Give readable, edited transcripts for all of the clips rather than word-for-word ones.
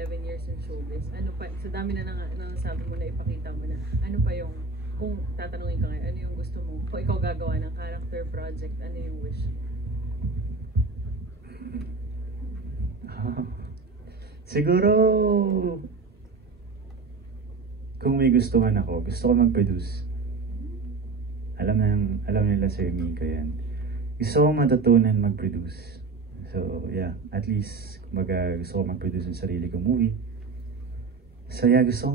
11 years in showbiz, ano pa, sa dami na nang sabi mo na ipakita mo na, ano pa yung, kung tatanungin ka ngayon, ano yung gusto mo? Kung ikaw gagawa ng character project, ano yung wish? Siguro, kung may gustuhan ako, gusto ko mag-produce. Alam nila Sir Miko yan. Gusto ko matutunan mag-produce. So, yeah, at least, gusto ko mag-produce ng sarili kong movie. So, yeah, gusto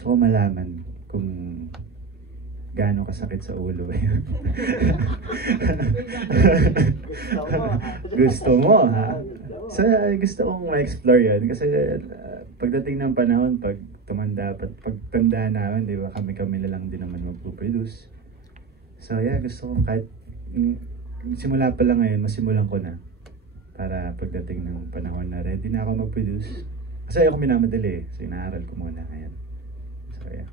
ko malaman kung gaano kasakit sa ulo yun. Gusto mo, ha? So, gusto kong ma-explore yan. Kasi, pagdating ng panahon, pag tanda namin, di ba, kami na lang din naman mag-produce. So, yeah, gusto ko kahit simula pa lang ngayon, masimulan ko na. Para pagdating ng panahon na ready na ako mag-produce. Kasi ayoko minamadali eh. So, inaaral ko muna ngayon. So, yeah.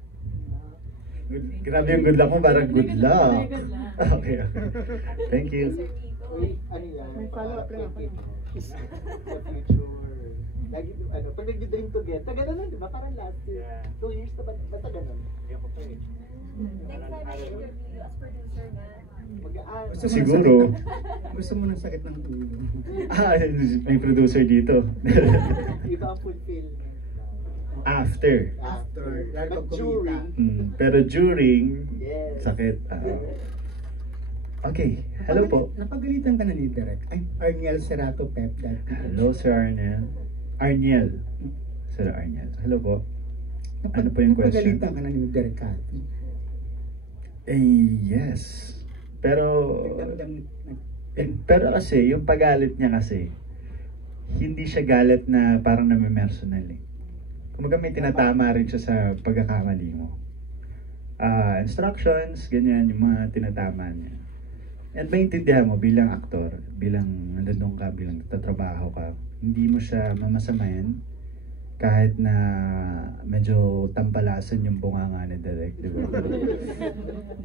Grabe yung good luck mo, parang good luck. Okay. Thank you. Uy, ano yan? May follow-up lang ako. Sa future. Lagi, pag nag-dream together, taga na, di ba? Parang last year. 2 years na ba taga na? Ayoko pa eh. Next time I interview as producer na. Siguro. Gusto mo ng sakit ng ulo. May producer dito. Iba ang fulfillment. After. But during. Pero during, Yes. sakit. Okay. Hello po. Napagalitan ka na ni Direk. Ay, Arniel Cerato Pep. Hello, Sir Arniel. Arniel. Sir Arniel. Hello po. Ano po yung question? Napagalitan ka na ni Direk Cathy. Yes. Pero kasi, yung pagalit niya kasi, hindi siya galit na parang nami-personal eh. Kumaga may tinatama rin siya sa pagkakamali mo. Instructions, ganyan, yung mga tinatama niya. At maintindihan mo bilang aktor, bilang nandun ka, bilang tatrabaho ka, hindi mo siya mamasamayan kahit na medyo tampalasan yung bunganga ni Direk, di ba?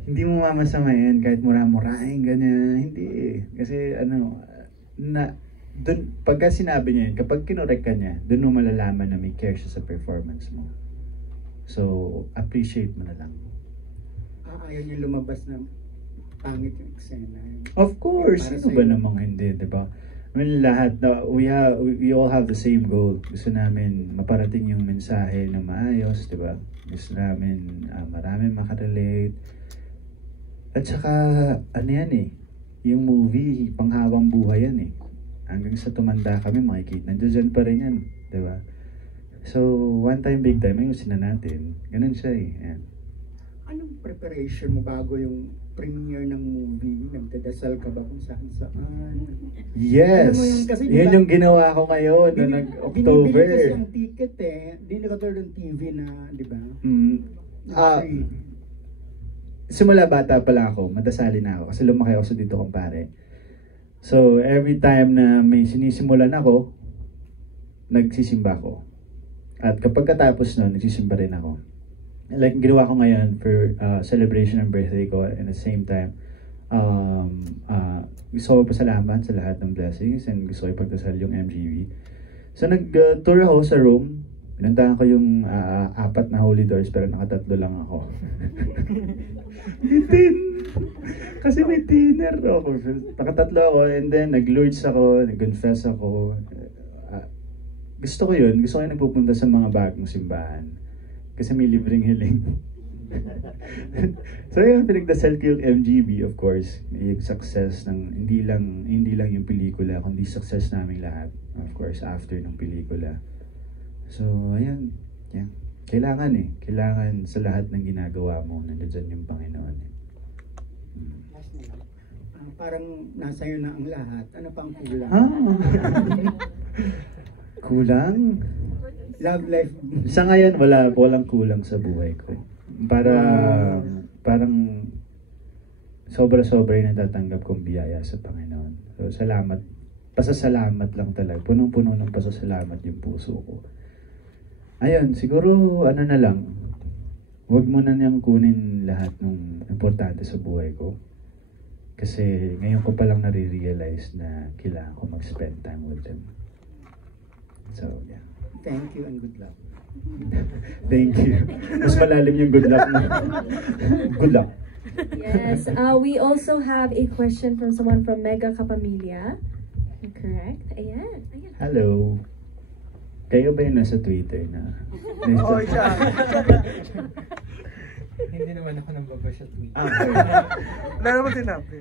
Hindi mo mamasamayan kahit mura-murahin, ganyan. Hindi. Kasi pagka sinabi niya yun, kapag kinorek ka niya, doon mo malalaman na may care siya sa performance mo. So, appreciate mo na lang. Ayaw niya lumabas na pangit yung eksena. Of course, sino ba namang hindi, di ba? I mean, lahat, we all have the same goal. Gusto namin maparating yung mensahe na maayos, di ba? Gusto namin marami makarelate. At saka, ano yan eh, yung movie, panghabang buhay yan eh. Hanggang sa tumanda kami, makikita. Nandiyan pa rin yan, di ba? So, one time, big time, ayusin na natin. Ganun siya eh. Yan. Anong preparation mo bago yung premiere ng movie? Nagdadasal ka ba kung saan-saan? Yes! Yun yung ginawa ko ngayon, na nag-October. Binibili kasi ang ticket eh. Hindi na katulad ng TV na, di ba? Simula bata pa lang ako, madasali na ako. Kasi lumaki ako sa dito kong pare. So, every time na may sinisimulan ako, nagsisimba ako. At kapag katapos nun, nagsisimba rin ako. Like, ginawa ko ngayon for celebration ng birthday ko, and at the same time, gusto ko pasalamat sa lahat ng blessings and gusto ko ipagdasal yung MGV. So, nag-tour ako sa Rome. Pinuntahan ko yung 4 na holy doors, pero nakatatlo lang ako. Kasi may dinner ako. Nakatatlo ako, and then nag-Lourdes ako, nag-confess ako. Gusto ko yun. Gusto ko yung nagpupunta sa mga bagong simbahan. Kasi may libreng healing. So yun, pinagdasal ko yung MGB, of course. Yung success ng, hindi lang yung pelikula, kundi success namin lahat. Of course, after ng pelikula. So, ayan. Yeah. Kailangan sa lahat ng ginagawa mo, nandiyan yung Panginoon. Parang nasa iyo na ang lahat. Ano pang kulang? Kulang? Love life. Sa ngayon, walang kulang sa buhay ko. Parang sobra-sobra yung natatanggap kong biyaya sa Panginoon. So, salamat. Pasasalamat lang talaga. Punong-puno ng pasasalamat yung puso ko. Ayun, siguro ano na lang. Huwag mo na niyang kunin lahat ng importante sa buhay ko. Kasi ngayon ko palang nare-realize na kailangan ko mag-spend time with them. So, yeah. thank you and good luck. Thank you. Mas malalim yung good luck mo. Good luck. Yes, we also have a question from someone from Mega Kapamilya. Correct? Ayan. Hello. Kayo ba yung nasa Twitter na? Oh, siya. Hindi naman ako nambaba sa Twitter. Wala naman sinabi.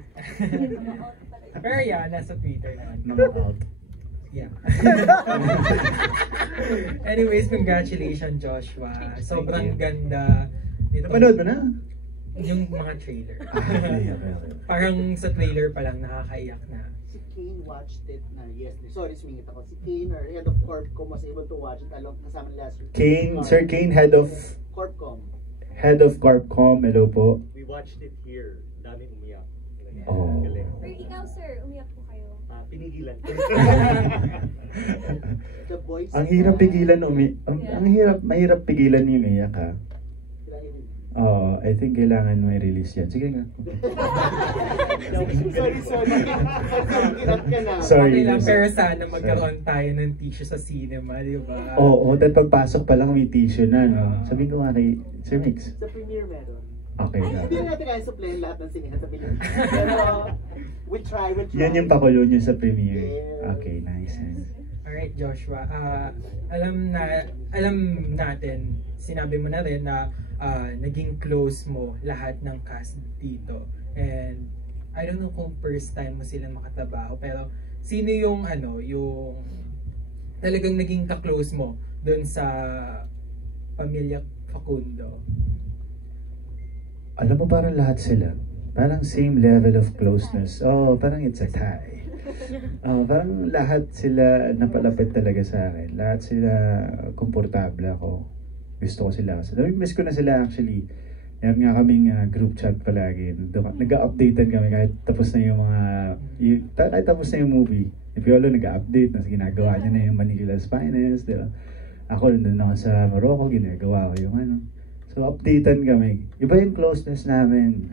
Pero yeah, nasa Twitter naman. Mga out. Yeah. Anyways, congratulations Joshua. Sobrang ganda nito. Napanood mo na? Yung mga trailer. Okay. Parang sa trailer pa lang nakakaiyak na. Si Kane watched it na yesterday. Sorry, sumingit ako. Si Kane, or head of Corpcom, was able to watch it along kasama last week. Sir Kane, head of Corpcom. Hello po. We watched it here. Daming umiyak. Oh. Galing. Pero ikaw, sir, umiyak po kayo. Pinigilan. The voice. Ang hirap pigilan mahirap pigilan yung iyak ha. I think kailangan mo i-release yan. Sige nga. Sorry. Okay lang, pero sana magkaroon tayo ng tissue sa cinema, di ba? Oo, dahil pagpasok pa lang may tissue na, no? Sabihin ko nga kay Sir Mix. Sa premiere meron. Okay Ay, na. hindi na natin kaya supplyan lahat ng sinihan sa Pilipinas. Pero, we try. Yan yung pakulo nyo sa premiere. Yeah. Okay, nice. Alright, Joshua. Alam natin, sinabi mo na rin na naging close mo lahat ng cast dito. And I don't know kung first time mo sila makatrabaho, pero sino yung yung talagang naging ka-close mo doon sa Pamilya Facundo? Alam mo, parang lahat sila. Parang same level of closeness. Parang it's a tie. Parang lahat sila napalapit talaga sa akin. Lahat sila komportable ako. Gusto ko sila. Miss ko na sila actually. Meron nga kaming group chat palagi. Nag-updatean kami kahit tapos na yung kahit tapos na yung movie. Si Piolo nag-update na ginagawa niya na yung Manila's Finest. Diba? Ako nandun ako sa Morocco, ginagawa ko yung So, updatean kami. Iba yung closeness namin.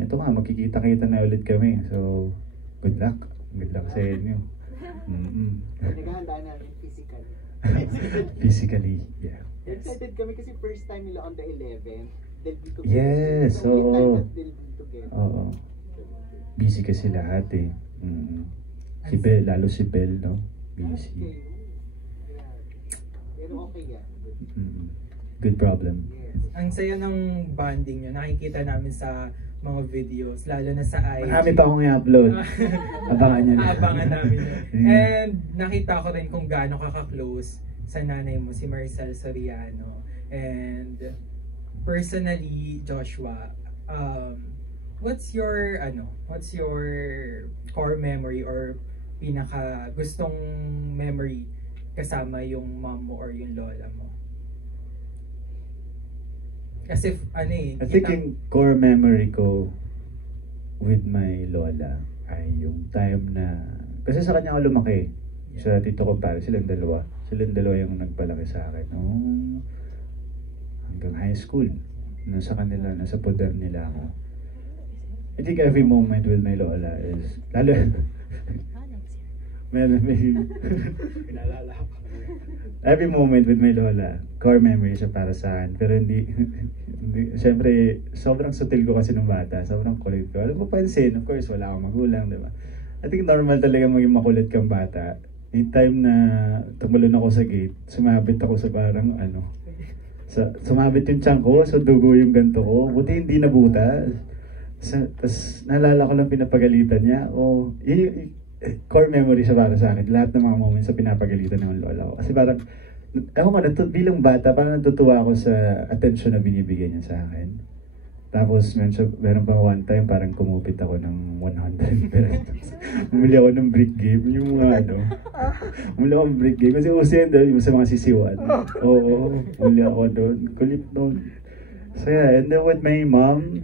Ito nga, magkikita-kita na ulit kami. So, good luck. Good luck sa inyo. Naghahandaan namin physically. Physically, yeah. Excited kami kasi first time nila on the 11th. They'll be together. Yes, the only time oo. that they'll be together. Oo. Busy kasi lahat eh. Si Bel, lalo si Bel, no? Busy. Okay. Yeah. Pero okay yan. Good problem. Ang saya ng bonding nyo. Nakikita namin sa mga videos, lalo na sa IG. Marami pa akong i-upload. Abangan nyo na. Abangan namin yun. Yeah. And nakita ko rin kung gaano ka-close sa nanay mo, si Maricel Soriano. And personally, Joshua, what's your core memory or pinaka gustong memory kasama yung mom mo or yung lola mo? Kasi I think yung core memory ko with my lola ay yung time na, kasi sa kanya ako lumaki. Sa tito ko pare, silang dalawa yung nagpalaki sa akin hanggang high school. Nasa kanila, nasa poder nila ako. I think every moment with my lola is, lalo every moment with my lola, core memory siya para sa akin. Pero hindi siyempre, sobrang sutil ko kasi nung bata. Sobrang kulit ko. Alam mo, pansin, of course, wala akong magulang, diba? I think normal talaga maging makulit kang bata. Yung time na tumalon ako sa gate, sumabit ako sa parang sumabit yung tiyan ko, so dugo yung ganto ko. Buti hindi nabutas. Tapos naalala ko lang pinapagalitan niya. Core memory siya para sa akin. Lahat ng mga moments sa pinapagalitan ng lola ko. Kasi parang, bilang bata, parang natutuwa ako sa attention na binibigyan niya sa akin. Tapos, meron pa one time, parang kumupit ako ng 100 pesos. Umili ako ng brick game. Yung umili ako ng brick game. Kasi uso yan doon, yung sa mga sisiwan. Oo, umili ako doon. Kulit doon. So yeah, and then with my mom,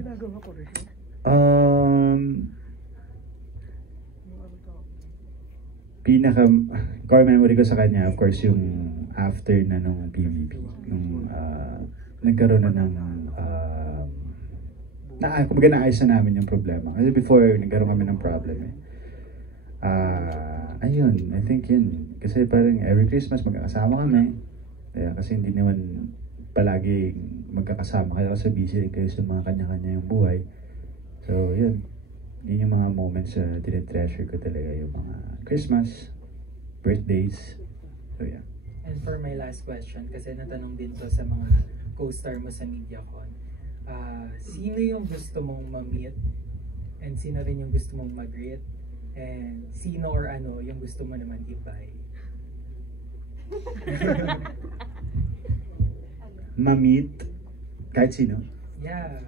core memory ko sa kanya, of course, yung after na nung PBB, nung nagkaroon na ng kumbaga naayos na namin yung problema. Kasi before, nagkaroon kami ng problem eh. Ayun, I think yun. Kasi parang every Christmas magkakasama kami. Kaya kasi hindi naman palagi magkakasama kayo kasi busy rin kayo sa mga kanya-kanya yung buhay. So, yun. Yun yung mga moments na tinitreasure ko talaga. Yung mga Christmas, birthdays. So, yeah. And for my last question, kasi natanong din to sa mga co-star mo sa MediaCon, sino yung gusto mong ma-meet? And sino rin yung gusto mong mag-greet? And sino or ano yung gusto mo naman i-buy? Ma-meet kahit sino. Yeah.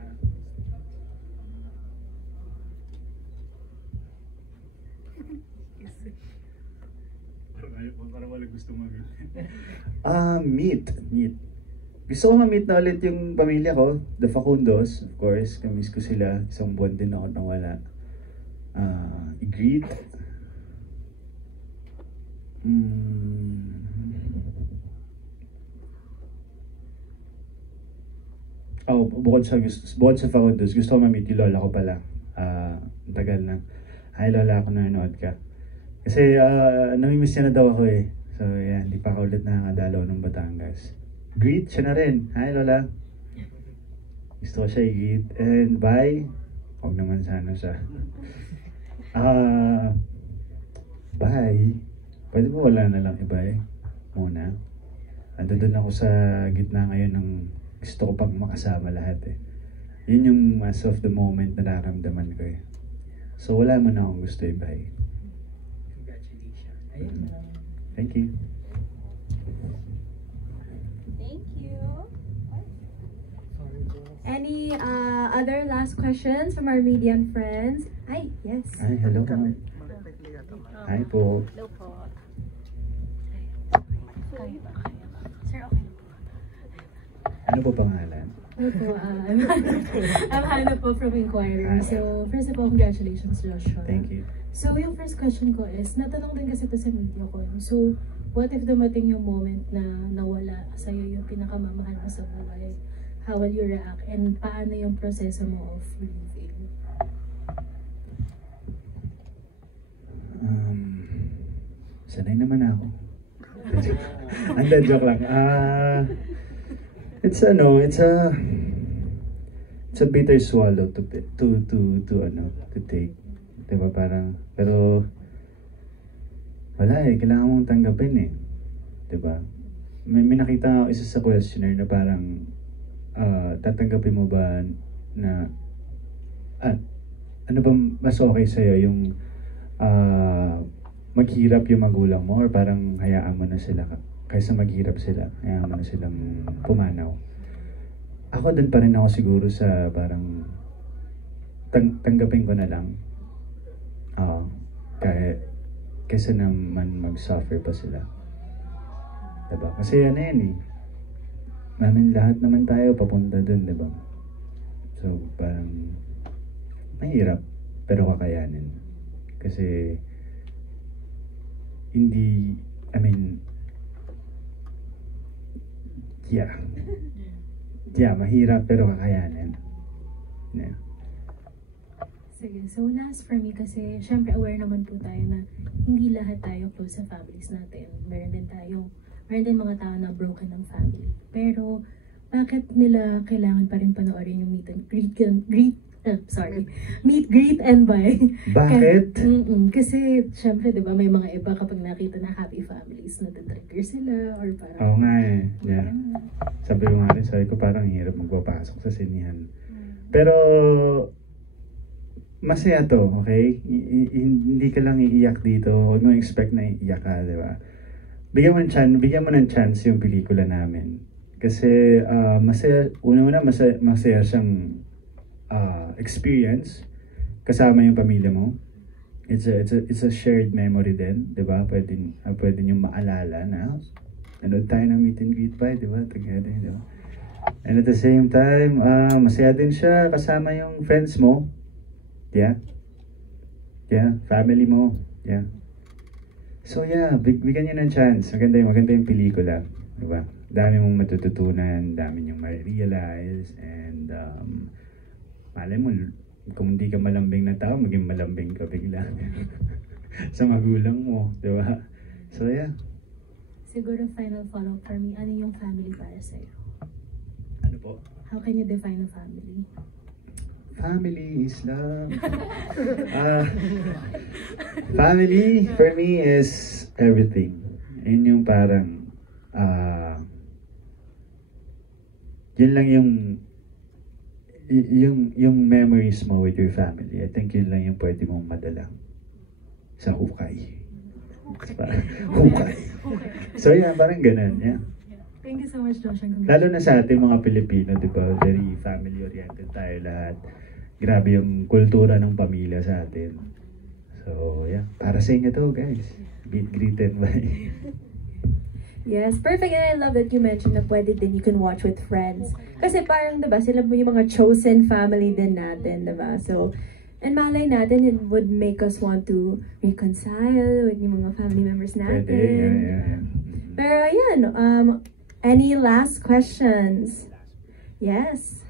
Parang wala gusto mag-meet. Meet. Gusto ko ma-meet na ulit yung pamilya ko, the Facundos, of course. Kamiss ko sila. Isang buwan din ako nang wala. I-greet. Bukod sa Facundos, gusto ko ma-meet yung lola ko pala. Tagal na. Hi lola, ako nanonood ka. Kasi namimiss niya na daw ako eh. So yan, hindi pa ako ulit nakakadalaw ng Batangas. Greet siya na rin. Hi lola. Gusto ko siya i-greet. And bye. Huwag naman sana siya. Bye. Pwede ba wala na lang i-bye muna? Ando doon ako sa gitna ngayon ng gusto ko pang makasama lahat eh. Yun yung as of the moment na nararamdaman ko eh. So wala man akong gusto i-bye. Congratulations. Ayun lang. Thank you. Thank you. Any other last questions from our median friends? Hi, yes. Hi, hello. Hi po. Hello po. Sir, okay. Ano po pangalan? Opo, I'm Hannah po from Inquirer. So, first of all, congratulations, Joshua. Thank you. So, yung first question ko is, natanong din kasi ito sa MediaCon. So, what if dumating yung moment na nawala sa'yo yung pinakamamahal mo sa buhay? How will you react? And paano yung proseso mo of grieving? Sanay naman ako. Anda, joke lang. It's a bitter swallow to take. Diba parang, pero wala eh, kailangan mong tanggapin eh. Diba? May nakita ako isa sa questionnaire na parang tatanggapin mo ba na ano ba mas okay sa'yo yung maghirap yung magulang mo or parang hayaan mo na sila kaysa maghirap sila, hayaan mo na silang pumanaw. Ako din pa rin ako siguro sa parang tanggapin ko na lang kaysa naman mag-suffer pa sila. Diba? Kasi yan eh. Lahat naman tayo papunta dun, diba? So, parang mahirap, pero kakayanin. Kasi, mahirap, pero kakayanin. Yeah. Sige, so last for me kasi syempre aware naman po tayo na hindi lahat tayo close sa families natin. Meron din mga tao na broken ng family. Pero bakit nila kailangan pa rin panoorin yung meet, greet and buy? Bakit? Kasi syempre 'di ba may mga iba kapag nakita na happy families na-trigger sila or parang Oo nga eh. Yeah. Sabi ko parang hirap magpapasok sa sinihan. Pero masaya to, okay? Hindi ka lang iiyak dito. Huwag mo expect na iiyak ka, di ba? Bigyan mo ng chance yung pelikula namin. Kasi masaya siyang experience kasama yung pamilya mo. It's a shared memory din, di ba? Pwede nyo maalala na nanood tayo ng meet and greet pa, di ba? Together, di ba? And at the same time, masaya din siya kasama yung friends mo. Yeah, family mo. Yeah. So yeah, bigyan nyo ng chance. Maganda yung pelikula. Diba? Dami mong matututunan, dami nyong ma-realize, and malay mo, kung hindi ka malambing na tao, maging malambing ka bigla. Sa magulang mo, diba? So yeah. Siguro final follow-up for me, ano yung family para sa'yo? Ano po? How can you define a family? Family is love. Family for me is everything. Yun yung parang yun lang yung memories mo with your family. I think yun lang yung pwede mong madala sa hukay. Hukay. So yeah, parang ganun. Yeah. Thank you so much, Josh. And Lalo na sa ating mga Pilipino, di ba? Very family-oriented tayo lahat. Grabe yung kultura ng pamilya sa atin. So, yeah. Para sa inyo to, guys. Be greeted by... Yes, perfect. And I love that you mentioned na pwede din you can watch with friends. Kasi parang, diba, sila yung mga chosen family din natin, diba? So, and malay natin, it would make us want to reconcile with yung mga family members natin. Pwede, yeah. Pero, ayan, any last questions? Yes.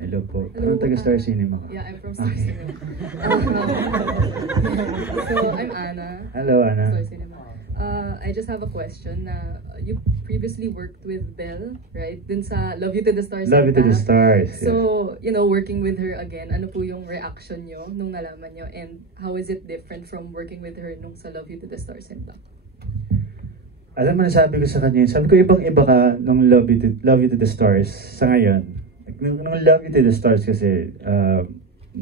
Hello po. Anong taga-Star Cinema ka? Yeah, I'm from Star Cinema. So, I'm Anna. Hello, Anna. Star Cinema. I just have a question. You previously worked with Belle, right? Dun sa Love You to the Stars. Love You to the Stars. So, you know, working with her again, ano po yung reaction nyo nung nalaman nyo? And how is it different from working with her nung sa Love You to the Stars and Black? Alam mo, nasabi ko sa kanya, sabi ko ibang-iba ka nung Love You to the Stars sa ngayon. Nung Love You to the Stars kasi,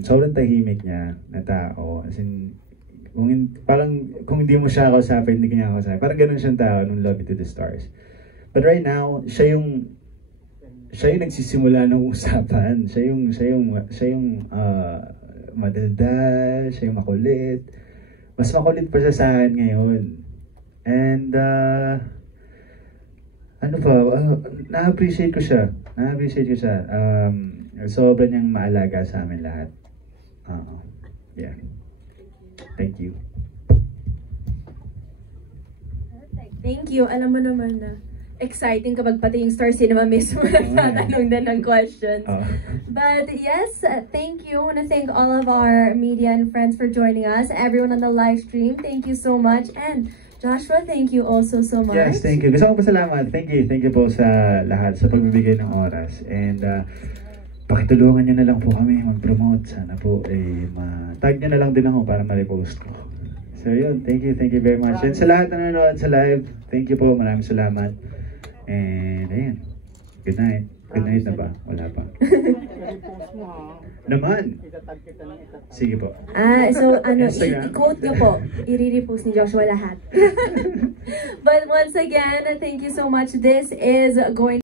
sobrang tahimik niya na tao. As in, parang kung hindi mo siya kausapin, hindi kanya kausapin. Parang ganun siyang tao nung Love You to the Stars. But right now, siya yung nagsisimula ng usapan. Siya yung madaldal, siya yung makulit. Mas makulit pa siya sa akin ngayon. And, na-appreciate ko siya. Sobrang niyang maalaga sa amin lahat. Yeah. Thank you. Thank you. Alam mo naman na exciting kapag pati yung Star Cinema mismo nagtatanong din ng questions. But yes, thank you. I want to thank all of our media and friends for joining us. Everyone on the live stream, thank you so much. And Joshua, thank you also so much. Yes, thank you. Gusto ko pasalamat. Thank you po sa lahat sa pagbibigay ng oras. And pakitulungan nyo na lang po kami mag-promote. Sana po tag nyo na lang din ako para ma-repost ko. So yun, thank you very much. And sa lahat na nanonood sa live, thank you po. Maraming salamat. And ayun, good night. Good night na ba? Wala pa. Naman. Sige po. So i-quote nyo po. I-repost ni Joshua lahat. But once again, thank you so much. This is going